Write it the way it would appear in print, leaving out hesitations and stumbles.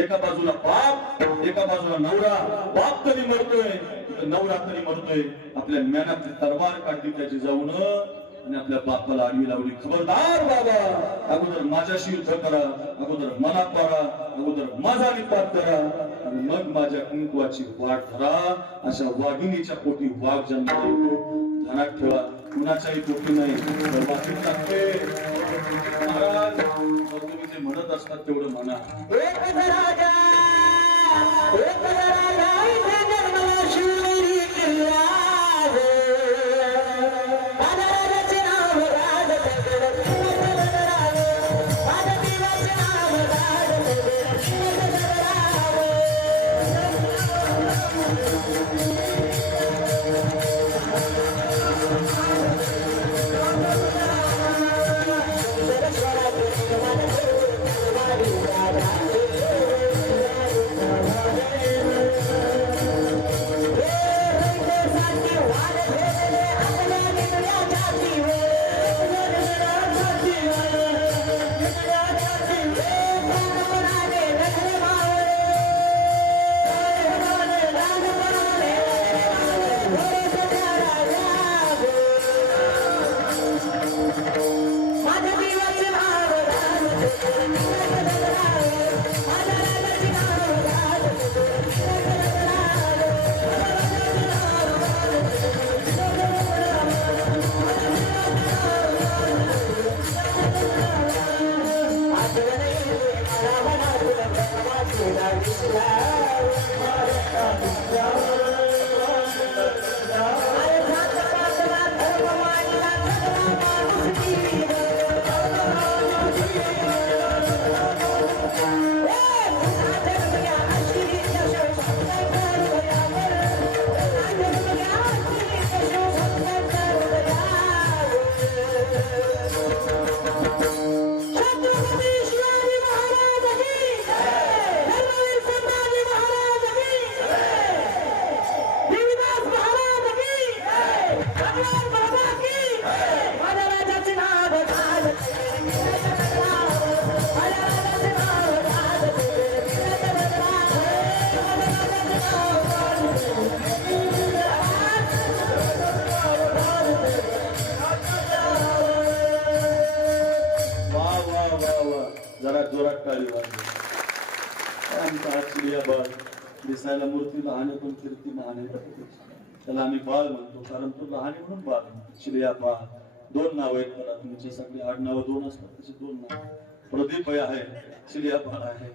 एका बाजूला बाप, एका बाजूला नवरा. बाप तरी मरतोय, नवरा तरी मरतोय. आपल्या मेनातली तलवार काढली त्याची जाऊन आणि आपल्या बापाला आडवी लावली. खबरदार बाबा, अगोदर माझ्याशी युद्ध करा, अगोदर मला पाडा, अगोदर माझा निपात करा आणि मग माझ्या कुंकवाची वाट धरा. अशा वाघिणीच्या पोटी वाघ जन्माला येतो. ध्यानात ठेवा, कुणाच्याही पोटी नाही तर वाघीण लागते. महाराज तुम्ही जे म्हणत असतात तेवढं म्हणा. एक राजा इथे जन्मला शिवनेरी किल्ला. राजाचे नाव राज माझ्या देवाचे नाव जोरात टाळी वाजली. आमचा हा चिडिया बाळ दिसायला मूर्ती लहान पण कीर्ती महान आहे. त्याला आम्ही बाळ म्हणतो कारण तो लहान आहे म्हणून बाळ. चिडिया बाळ दोन नाव आहेत. तुमची सगळी आडनावं दोन असतात, तशी दोन नाव. प्रदीप आहे, चिडिया बाळ आहे.